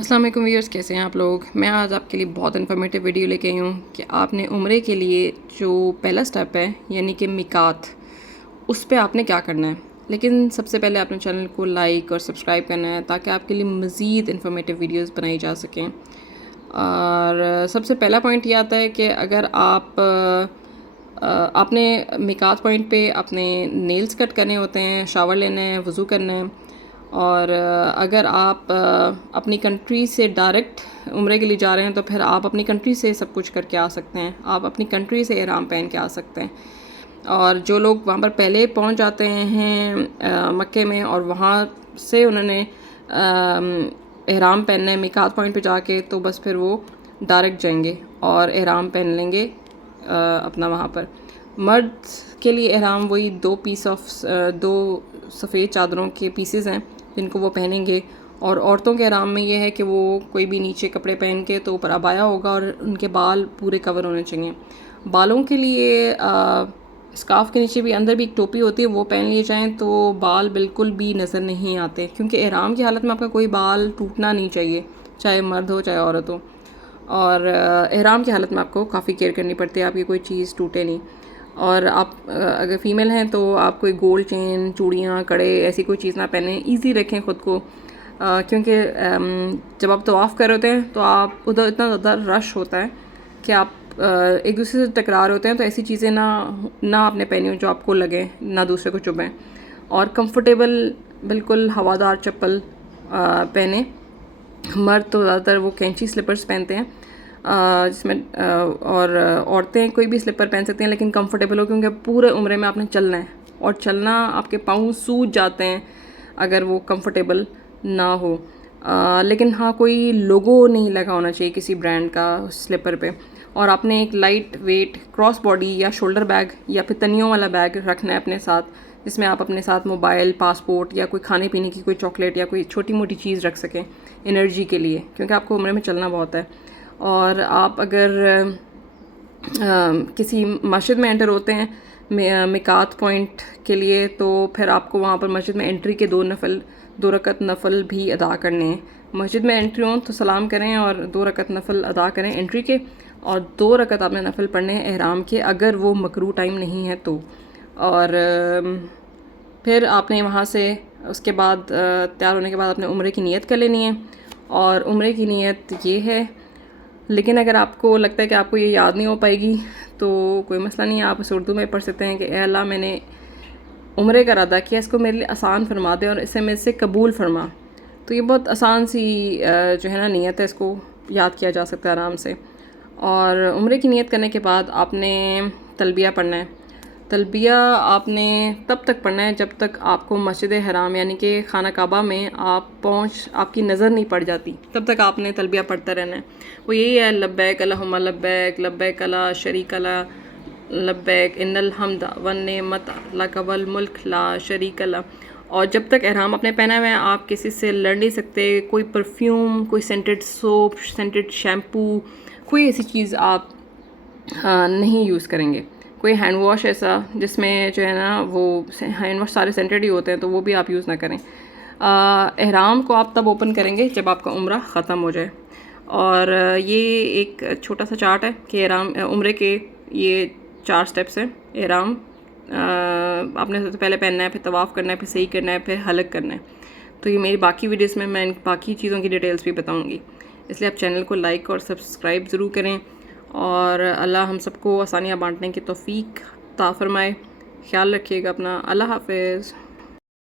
अस्सलाम वालेकुम व्यूअर्स, कैसे हैं आप लोग। मैं आज आपके लिए बहुत इन्फॉर्मेटिव वीडियो लेके आई हूँ कि आपने उम्रे के लिए जो पहला स्टेप है यानी कि मिकात, उस पे आपने क्या करना है। लेकिन सबसे पहले आपने चैनल को लाइक और सब्सक्राइब करना है ताकि आपके लिए मज़ीद इन्फॉर्मेटिव वीडियोस बनाई जा सकें। और सबसे पहला पॉइंट ये आता है कि अगर आपने मिकात पॉइंट पे अपने नेल्स कट करने होते हैं, शावर लेना है, वज़ू करना है। और अगर आप अपनी कंट्री से डायरेक्ट उम्रे के लिए जा रहे हैं तो फिर आप अपनी कंट्री से सब कुछ करके आ सकते हैं। आप अपनी कंट्री से एहराम पहन के आ सकते हैं। और जो लोग वहाँ पर पहले पहुँच जाते हैं मक्के में और वहाँ से उन्होंने एहराम पहनना है मिकात पॉइंट पे जाके, तो बस फिर वो डायरेक्ट जाएंगे और एहराम पहन लेंगे अपना वहाँ पर। मर्द के लिए एहराम वही दो सफ़ेद चादरों के पीसेस हैं जिनको वो पहनेंगे। और औरतों के एहराम में ये है कि वो कोई भी नीचे कपड़े पहन के, तो ऊपर अबाया होगा और उनके बाल पूरे कवर होने चाहिए। बालों के लिए स्कार्फ के नीचे भी अंदर भी एक टोपी होती है, वो पहन लिए जाएं तो बाल बिल्कुल भी नज़र नहीं आते, क्योंकि एहराम की हालत में आपका कोई बाल टूटना नहीं चाहिए, चाहे मर्द हो चाहे औरत हो। और एहराम की हालत में आपको काफ़ी केयर करनी पड़ती है आपकी कोई चीज़ टूटे नहीं। और आप अगर फ़ीमेल हैं तो आप कोई गोल्ड चेन, चूड़ियाँ, कड़े ऐसी कोई चीज़ ना पहने, ईज़ी रखें ख़ुद को। क्योंकि जब आप तवाफ़ कर रहे होते हैं तो आप उधर इतना ज़्यादा रश होता है कि आप एक दूसरे से टकरार होते हैं, तो ऐसी चीज़ें ना आपने पहनी हो जो आपको लगे, ना दूसरे को चुभें। और कंफर्टेबल बिल्कुल हवादार चप्पल पहने। मर्द तो ज़्यादातर वो कैंची स्लीपर्स पहनते हैं जिसमें और औरतें कोई भी स्लीपर पहन सकती हैं, लेकिन कंफर्टेबल हो, क्योंकि पूरे उम्रे में आपने चलना है और चलना आपके पाँव सूज जाते हैं अगर वो कंफर्टेबल ना हो। लेकिन हाँ, कोई लोगो नहीं लगा होना चाहिए किसी ब्रांड का स्लीपर पे। और आपने एक लाइट वेट क्रॉस बॉडी या शोल्डर बैग या फिर तनियों वाला बैग रखना है अपने साथ, जिसमें आप अपने साथ मोबाइल, पासपोर्ट या कोई खाने पीने की कोई चॉकलेट या कोई छोटी मोटी चीज़ रख सकें एनर्जी के लिए, क्योंकि आपको उम्रे में चलना बहुत है। और आप अगर किसी मस्जिद में एंटर होते हैं मिकात पॉइंट के लिए, तो फिर आपको वहाँ पर मस्जिद में एंट्री के 2 रकत नफल भी अदा करने हैं। मस्जिद में एंट्री हो तो सलाम करें और 2 रकत नफल अदा करें एंट्री के, और 2 रकत आपने नफल पढ़ने हैं एहराम के, अगर वो मकरू टाइम नहीं है तो। और फिर आपने वहाँ से उसके बाद तैयार होने के बाद अपने उम्रे की नीयत कर लेनी है। और उम्रे की नीयत ये है, लेकिन अगर आपको लगता है कि आपको ये याद नहीं हो पाएगी तो कोई मसला नहीं है, आप इसे उर्दू में पढ़ सकते हैं कि ए अल्लाह, मैंने उम्रे का इरादा किया, इसको मेरे लिए आसान फरमा दे और इसे मेरे से कबूल फरमा। तो ये बहुत आसान सी जो है ना नीयत है, इसको याद किया जा सकता है आराम से। और उम्रे की नीयत करने के बाद आपने तलबिया पढ़ना है। तलबिया आपने तब तक पढ़ना है जब तक आपको मस्जिद हराम यानी कि खाना काबा में आपकी नज़र नहीं पड़ जाती, तब तक आपने तलबिया पढ़ता रहना है। वो यही है, लब्बैक अल्लाहुम्मा लब्बैक, लब्बैक ला शरीक ला लब्बैक, इन्नल हम्द वन नेमत लक वल मुल्क ला शरीक ला। और जब तक एहराम अपने पहना हुआ है आप किसी से लड़ नहीं सकते। कोई परफ्यूम, कोई सेंटेड सोप, सेंटेड शैम्पू, कोई ऐसी चीज़ आप नहीं यूज़ करेंगे। कोई हैंड वॉश ऐसा जिसमें जो है ना वो हैंड वॉश सारे सेंटेड ही होते हैं, तो वो भी आप यूज़ ना करें। एहराम को आप तब ओपन करेंगे जब आपका उम्रा ख़त्म हो जाए। और ये एक छोटा सा चार्ट है कि एहराम उम्रे के ये 4 स्टेप्स हैं। एहराम आपने सबसे पहले पहनना है, फिर तवाफ़ करना है, फिर सही करना है, फिर हलक करना है। तो ये मेरी बाकी वीडियोस में मैं बाकी चीज़ों की डिटेल्स भी बताऊँगी, इसलिए आप चैनल को लाइक और सब्सक्राइब ज़रूर करें। और अल्लाह हम सबको आसानियाँ बांटने की तौफ़ीक अता फ़रमाए। ख्याल रखिएगा अपना। अल्लाह हाफ़िज़।